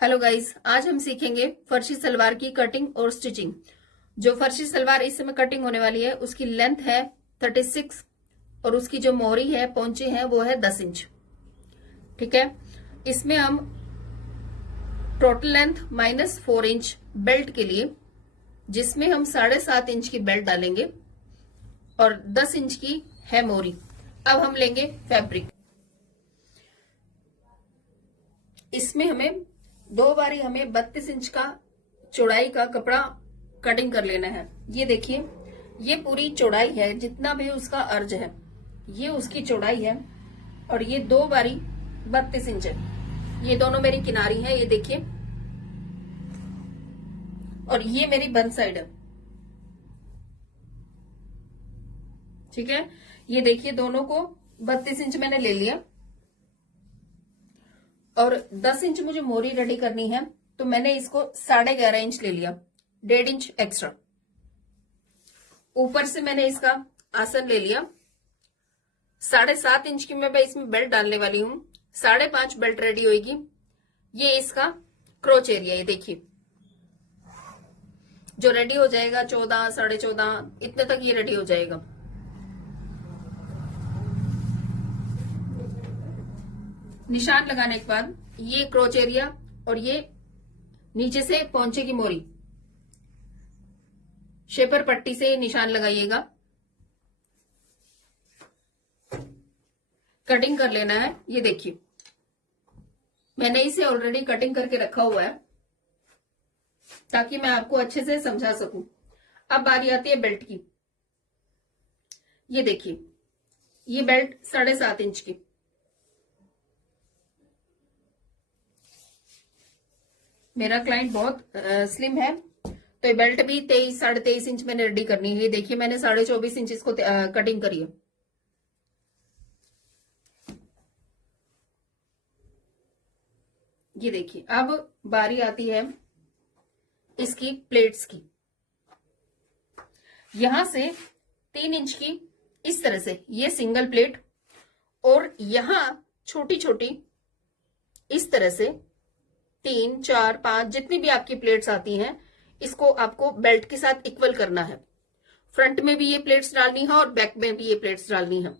Hello guys, आज हम सीखेंगे फर्शी सलवार की कटिंग और स्टिचिंग। जो फर्शी सलवार इस समय कटिंग होने वाली है उसकी लेंथ है 36 और उसकी जो मोहरी है पौंचे हैं वो है 10 इंच। ठीक है, इसमें हम टोटल लेंथ -4 इंच बेल्ट के लिए, जिसमें हम 7.5 इंच की बेल्ट डालेंगे और 10 इंच की है मोहरी। अब हम लेंगे फैब्रिक। इसमें हमें दो बारी हमें 32 इंच का चौड़ाई का कपड़ा कटिंग कर लेना है। ये देखिए, ये पूरी चौड़ाई है, जितना भी उसका अर्ज है ये उसकी चौड़ाई है और ये दो बारी 32 इंच है। ये दोनों मेरी किनारी है, ये देखिए, और ये मेरी बंद साइड है। ठीक है, ये देखिए दोनों को 32 इंच मैंने ले लिया और 10 इंच मुझे मोहरी रेडी करनी है, तो मैंने इसको 11.5 इंच ले लिया, 1.5 इंच एक्स्ट्रा। ऊपर से मैंने इसका आसन ले लिया। 7.5 इंच की मैं इसमें बेल्ट डालने वाली हूं। 5.5 बेल्ट रेडी होगी। ये इसका क्रोच एरिया, ये देखिए जो रेडी हो जाएगा 14, 14.5 इतने तक ये रेडी हो जाएगा। निशान लगाने के बाद ये क्रोच एरिया और ये नीचे से पौंचे की मोरी शेपर पट्टी से निशान लगाइएगा। कटिंग कर लेना है। ये देखिए मैंने इसे ऑलरेडी कटिंग करके रखा हुआ है ताकि मैं आपको अच्छे से समझा सकूं। अब बारी आती है बेल्ट की। ये देखिए, ये बेल्ट 7.5 इंच की, मेरा क्लाइंट बहुत स्लिम है तो ये बेल्ट भी 23, 23.5 इंच मैंने रेडी करनी है। ये देखिए मैंने 24.5 इंच इसको कटिंग करी है। ये देखिए, अब बारी आती है इसकी प्लेट्स की। यहां से 3 इंच की इस तरह से ये सिंगल प्लेट और यहां छोटी छोटी इस तरह से 3, 4, 5 जितनी भी आपकी प्लेट्स आती हैं, इसको आपको बेल्ट के साथ इक्वल करना है। फ्रंट में भी ये प्लेट्स डालनी है और बैक में भी ये प्लेट्स डालनी है।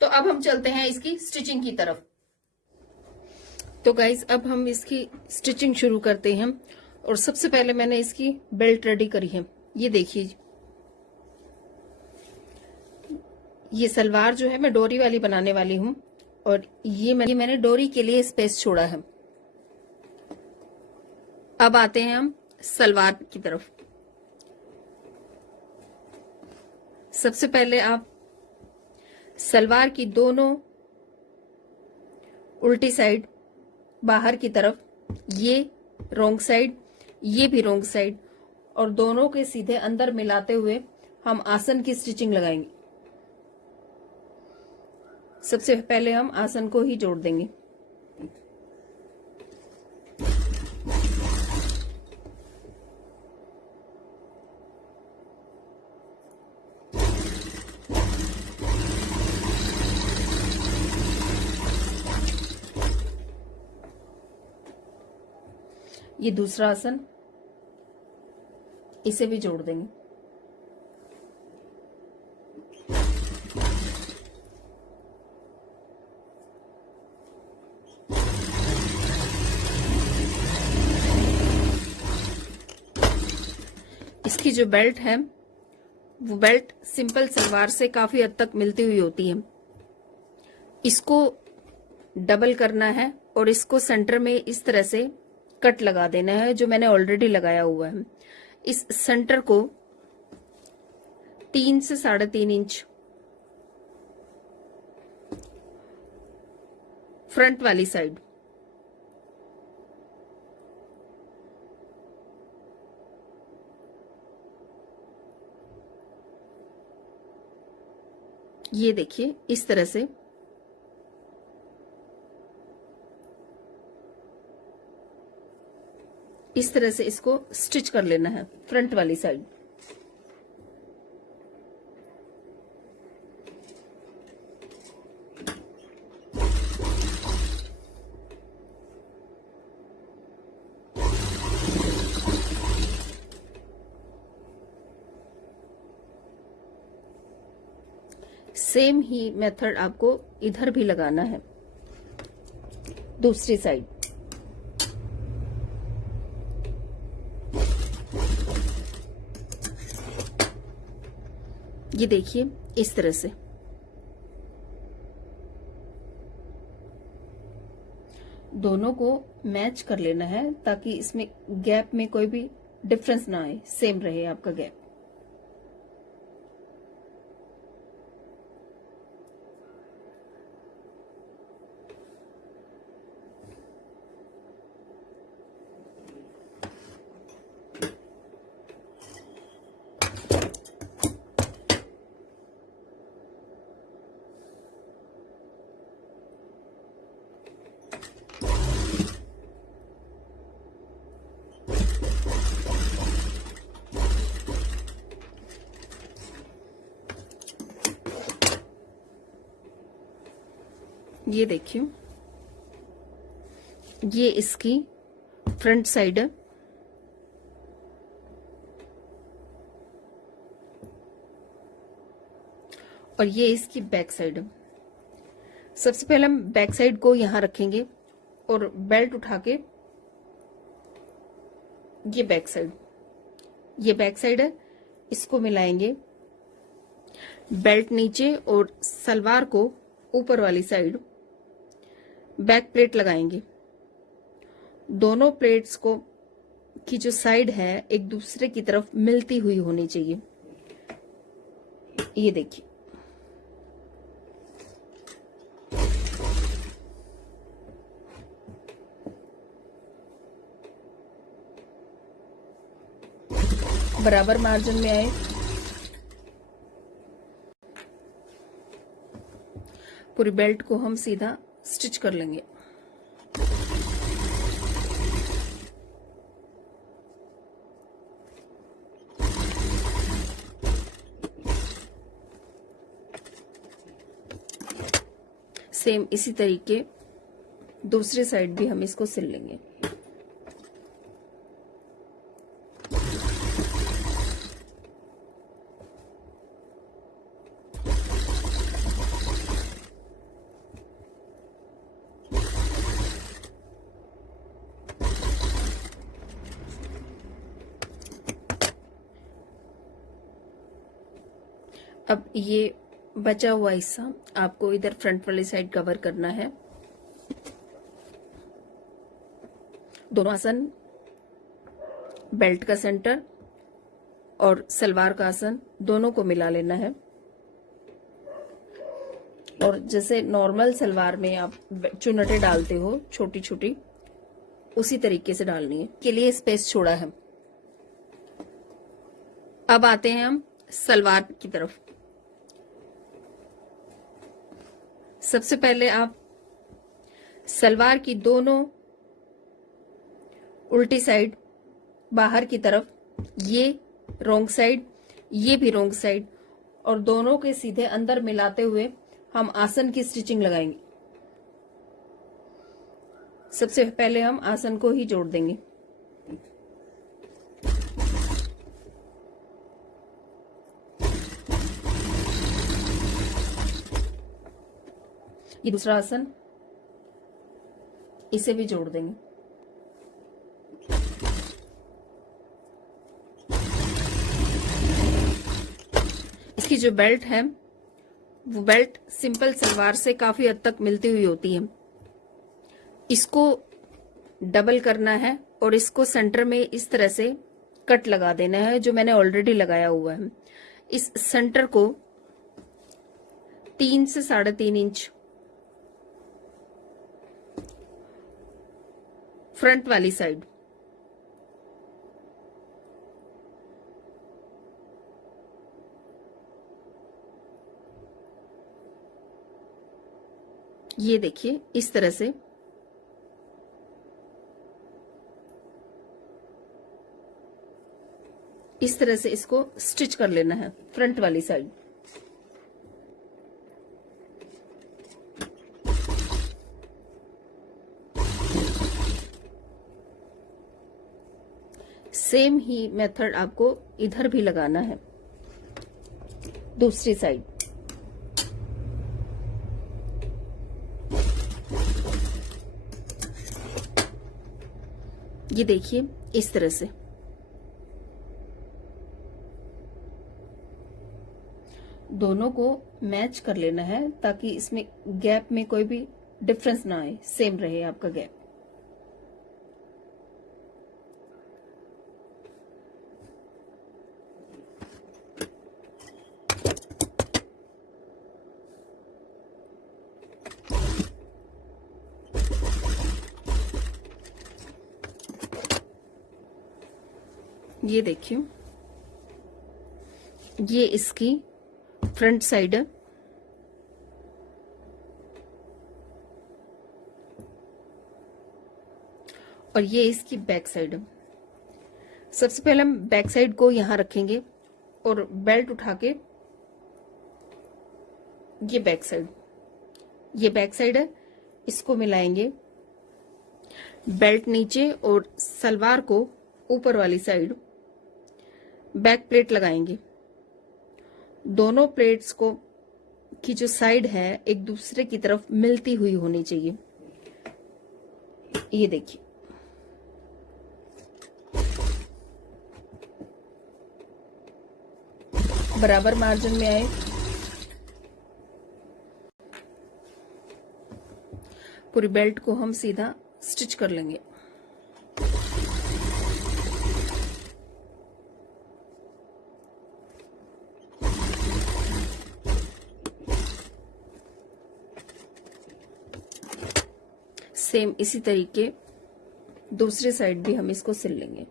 तो अब हम चलते हैं इसकी स्टिचिंग की तरफ। तो गाइज अब हम इसकी स्टिचिंग शुरू करते हैं और सबसे पहले मैंने इसकी बेल्ट रेडी करी है। ये देखिए, ये सलवार जो है मैं डोरी वाली बनाने वाली हूं और ये मैंने डोरी के लिए स्पेस छोड़ा है। अब आते हैं हम सलवार की तरफ। सबसे पहले आप सलवार की दोनों उल्टी साइड बाहर की तरफ, ये रोंग साइड, ये भी रोंग साइड, और दोनों के सीधे अंदर मिलाते हुए हम आसन की स्टिचिंग लगाएंगे। सबसे पहले हम आसन को ही जोड़ देंगे। ये दूसरा आसन, इसे भी जोड़ देंगे। इसकी जो बेल्ट है वो बेल्ट सिंपल सलवार से काफी हद तक मिलती हुई होती है। इसको डबल करना है और इसको सेंटर में इस तरह से कट लगा देना है, जो मैंने ऑलरेडी लगाया हुआ है। इस सेंटर को 3 से 3.5 इंच फ्रंट वाली साइड, ये देखिए इस तरह से इसको स्टिच कर लेना है फ्रंट वाली साइड। सेम ही मेथड आपको इधर भी लगाना है, दूसरी साइड। ये देखिए इस तरह से दोनों को मैच कर लेना है ताकि इसमें गैप में कोई भी डिफरेंस ना आए, सेम रहे आपका गैप। ये देखिए, ये इसकी फ्रंट साइड है और ये इसकी बैक साइड है। सबसे पहले हम बैक साइड को यहां रखेंगे और बेल्ट उठा के ये बैक साइड है, इसको मिलाएंगे बेल्ट नीचे और सलवार को ऊपर वाली साइड बैक प्लेट लगाएंगे। दोनों प्लेट्स को की जो साइड है एक दूसरे की तरफ मिलती हुई होनी चाहिए। ये देखिए, बराबर मार्जिन में आए। पूरी बेल्ट को हम सीधा स्टिच कर लेंगे। सेम इसी तरीके दूसरी साइड भी हम इसको सिल लेंगे। अब ये बचा हुआ हिस्सा आपको इधर फ्रंट वाली साइड कवर करना है। दोनों आसन, बेल्ट का सेंटर और सलवार का आसन, दोनों को मिला लेना है। और जैसे नॉर्मल सलवार में आप चुन्नटें डालते हो छोटी छोटी, उसी तरीके से डालनी है। के लिए स्पेस छोड़ा है। अब आते हैं हम सलवार की तरफ। सबसे पहले आप सलवार की दोनों उल्टी साइड बाहर की तरफ, ये रोंग साइड, ये भी रोंग साइड, और दोनों के सीधे अंदर मिलाते हुए हम आसन की स्टिचिंग लगाएंगे। सबसे पहले हम आसन को ही जोड़ देंगे। ये दूसरा आसन, इसे भी जोड़ देंगे। इसकी जो बेल्ट है वो बेल्ट सिंपल सलवार से काफी हद तक मिलती हुई होती है। इसको डबल करना है और इसको सेंटर में इस तरह से कट लगा देना है, जो मैंने ऑलरेडी लगाया हुआ है। इस सेंटर को 3 से 3.5 इंच फ्रंट वाली साइड, ये देखिए इस तरह से इसको स्टिच कर लेना है फ्रंट वाली साइड। सेम ही मेथड आपको इधर भी लगाना है, दूसरी साइड। ये देखिए इस तरह से दोनों को मैच कर लेना है ताकि इसमें गैप में कोई भी डिफरेंस ना आए, सेम रहे आपका गैप। ये देखिए ये इसकी फ्रंट साइड है और ये इसकी बैक साइड है। सबसे पहले हम बैक साइड को यहां रखेंगे और बेल्ट उठा के ये बैक साइड है, इसको मिलाएंगे। बेल्ट नीचे और सलवार को ऊपर वाली साइड बैक प्लेट लगाएंगे। दोनों प्लेट्स को की जो साइड है एक दूसरे की तरफ मिलती हुई होनी चाहिए। ये देखिए बराबर मार्जिन में आए। पूरी बेल्ट को हम सीधा स्टिच कर लेंगे। सेम इसी तरीके दूसरे साइड भी हम इसको सिल लेंगे।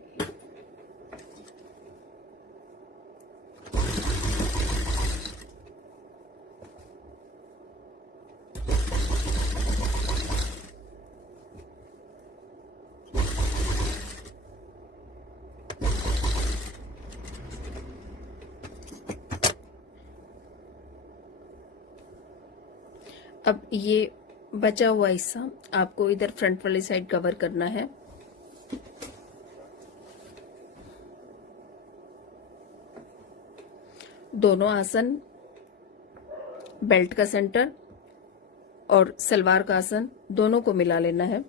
अब ये बचा हुआ हिस्सा आपको इधर फ्रंट वाली साइड कवर करना है। दोनों आसन, बेल्ट का सेंटर और सलवार का आसन दोनों को मिला लेना है।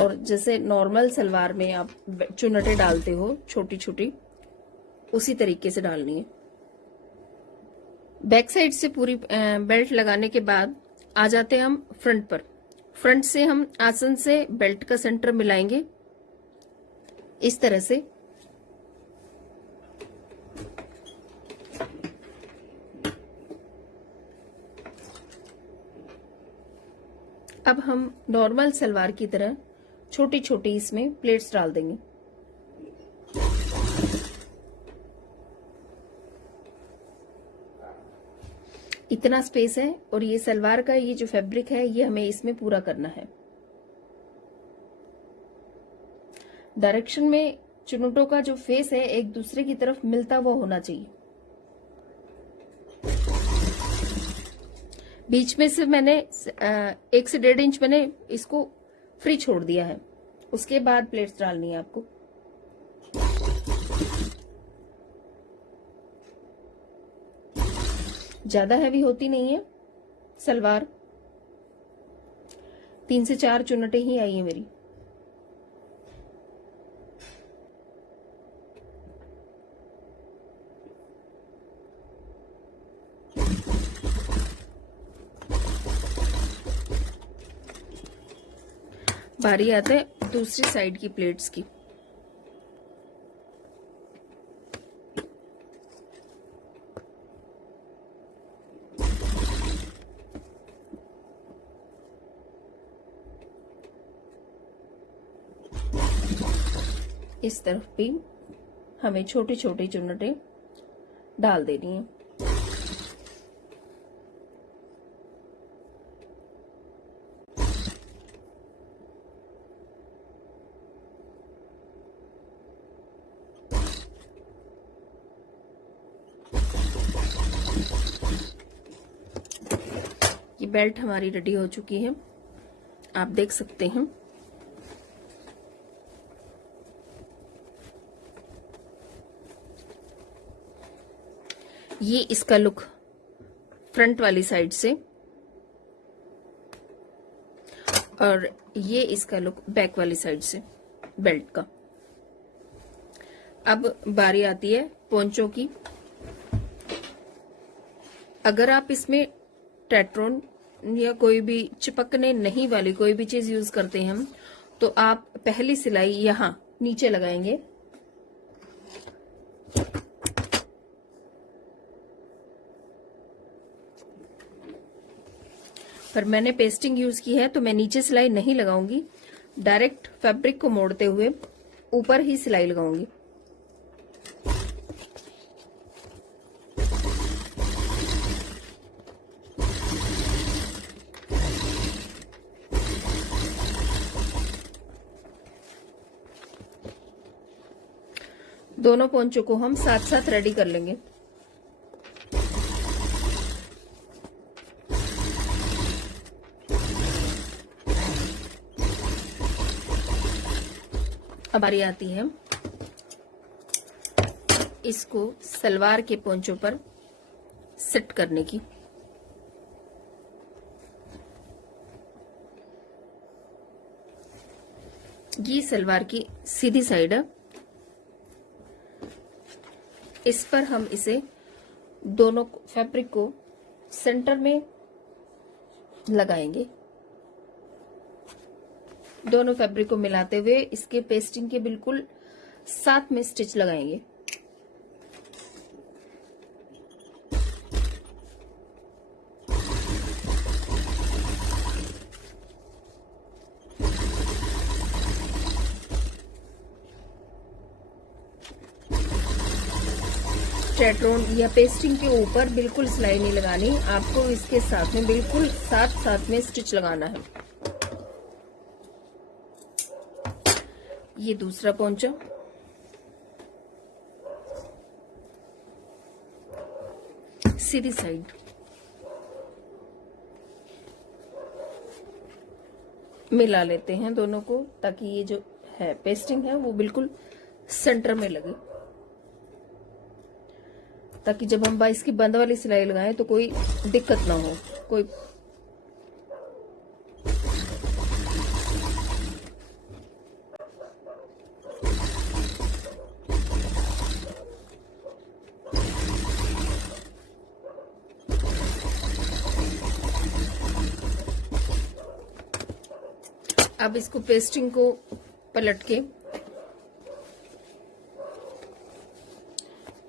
और जैसे नॉर्मल सलवार में आप चुन्नटें डालते हो छोटी छोटी, उसी तरीके से डालनी है। बैक साइड से पूरी बेल्ट लगाने के बाद आ जाते हैं हम फ्रंट पर। फ्रंट से हम आसन से बेल्ट का सेंटर मिलाएंगे इस तरह से। अब हम नॉर्मल सलवार की तरह छोटी छोटी इसमें प्लेट्स डाल देंगे। इतना स्पेस है और ये सलवार का ये जो फैब्रिक है ये हमें इसमें पूरा करना है। डायरेक्शन में चुन्नटों का जो फेस है एक दूसरे की तरफ मिलता हुआ होना चाहिए। बीच में से मैंने 1 से 1.5 इंच मैंने इसको फ्री छोड़ दिया है। उसके बाद प्लेट्स डालनी है आपको। ज्यादा हैवी होती नहीं है सलवार। 3 से 4 चुन्नटें ही आई है मेरी। बारी आता है दूसरी साइड की प्लेट्स की। इस तरफ भी हमें छोटी छोटी चुन्नटें डाल देनी है। ये बेल्ट हमारी रेडी हो चुकी है, आप देख सकते हैं। ये इसका लुक फ्रंट वाली साइड से। और ये इसका लुक बैक वाली साइड से बेल्ट का। अब बारी आती है पोंचो की। अगर आप इसमें टेट्रोन या कोई भी चिपकने नहीं वाली कोई भी चीज यूज करते हैं हम, तो आप पहली सिलाई यहां नीचे लगाएंगे, पर मैंने पेस्टिंग यूज की है तो मैं नीचे सिलाई नहीं लगाऊंगी, डायरेक्ट फैब्रिक को मोड़ते हुए ऊपर ही सिलाई लगाऊंगी। दोनों पोंचों को हम साथ साथ रेडी कर लेंगे। अब बारी आती है इसको सलवार के पोंचों पर सेट करने की। ये सलवार की सीधी साइड है, इस पर हम इसे दोनों फैब्रिक को सेंटर में लगाएंगे। दोनों फैब्रिक को मिलाते हुए इसके पेस्टिंग के बिल्कुल साथ में स्टिच लगाएंगे। टेट्रोन या पेस्टिंग के ऊपर बिल्कुल सिलाई नहीं लगानी, आपको इसके साथ में बिल्कुल साथ में स्टिच लगाना है। ये दूसरा पोंचा, सीधी साइड मिला लेते हैं दोनों को, ताकि ये जो है पेस्टिंग है वो बिल्कुल सेंटर में लगे, ताकि जब हम इसकी बंद वाली सिलाई लगाएं तो कोई दिक्कत ना हो। कोई अब इसको पेस्टिंग को पलट के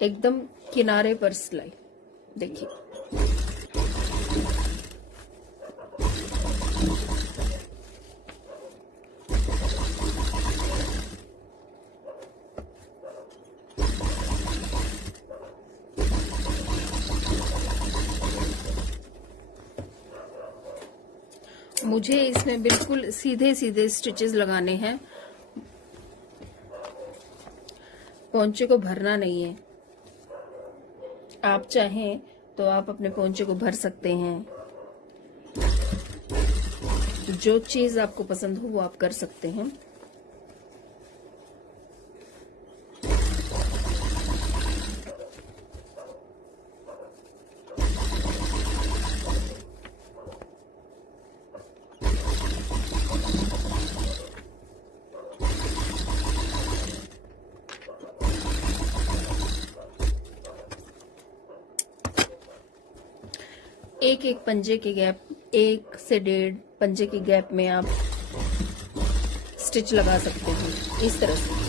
एकदम किनारे पर सिलाई, देखिए मुझे इसमें बिल्कुल सीधे सीधे स्टिचेस लगाने हैं, पोंचे को भरना नहीं है। आप चाहें तो आप अपने पोंचे को भर सकते हैं, जो चीज आपको पसंद हो वो आप कर सकते हैं। एक एक पंजे के गैप, 1 से 1.5 पंजे के गैप में आप स्टिच लगा सकते हैं इस तरह से।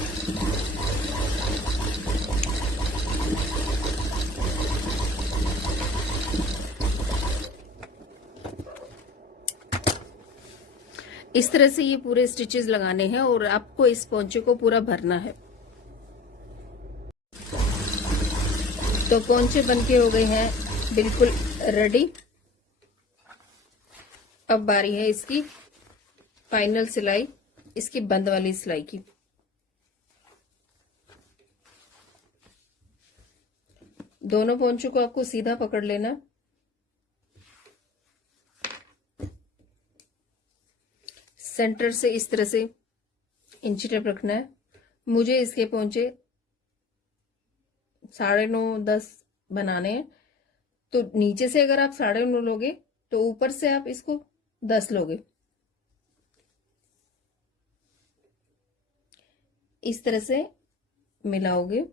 इस तरह से ये पूरे स्टिचेस लगाने हैं और आपको इस पोंचे को पूरा भरना है। तो पोंचे बनके हो गए हैं बिल्कुल रेडी। अब बारी है इसकी फाइनल सिलाई, इसकी बंद वाली सिलाई की। दोनों पोंचों को आपको सीधा पकड़ लेना, सेंटर से इस तरह से इंची टेप रखना है। मुझे इसके पोंचे 9.5 10 बनाने हैं, तो नीचे से अगर आप 9.5 लोगे तो ऊपर से आप इसको 10 लोगे। इस तरह से मिलाओगे।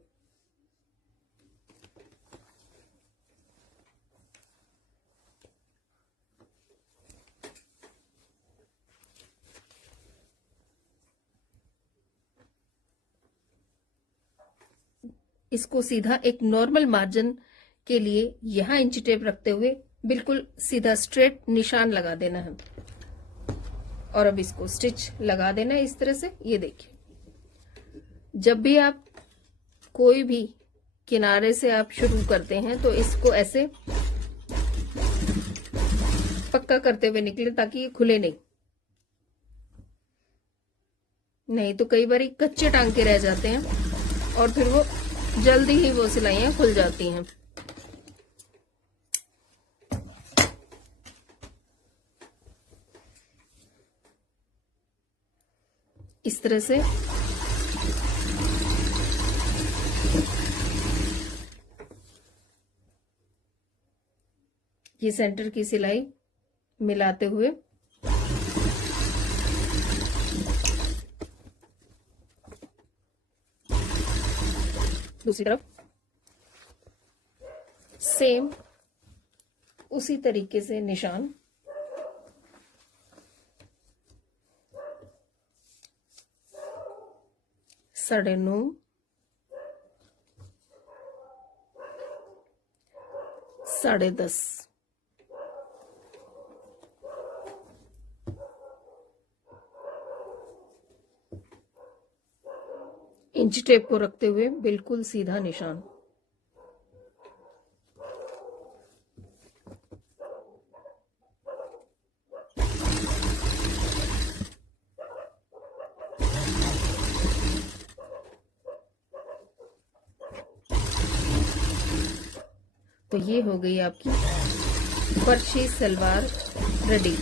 इसको सीधा एक नॉर्मल मार्जिन के लिए यहां इंची टेप रखते हुए बिल्कुल सीधा स्ट्रेट निशान लगा देना है और अब इसको स्टिच लगा देना है इस तरह से। ये देखिए, जब भी आप कोई भी किनारे से आप शुरू करते हैं तो इसको ऐसे पक्का करते हुए निकले ताकि ये खुले नहीं तो कई बार कच्चे टांके रह जाते हैं और फिर वो जल्दी ही वो सिलाइयां खुल जाती हैं। इस तरह से ये सेंटर की सिलाई मिलाते हुए दूसरी तरफ सेम उसी तरीके से निशान साढ़े 9, 10:30 इंच टेप को रखते हुए बिल्कुल सीधा निशान। तो ये हो गई आपकी फर्शी सलवार रेडी।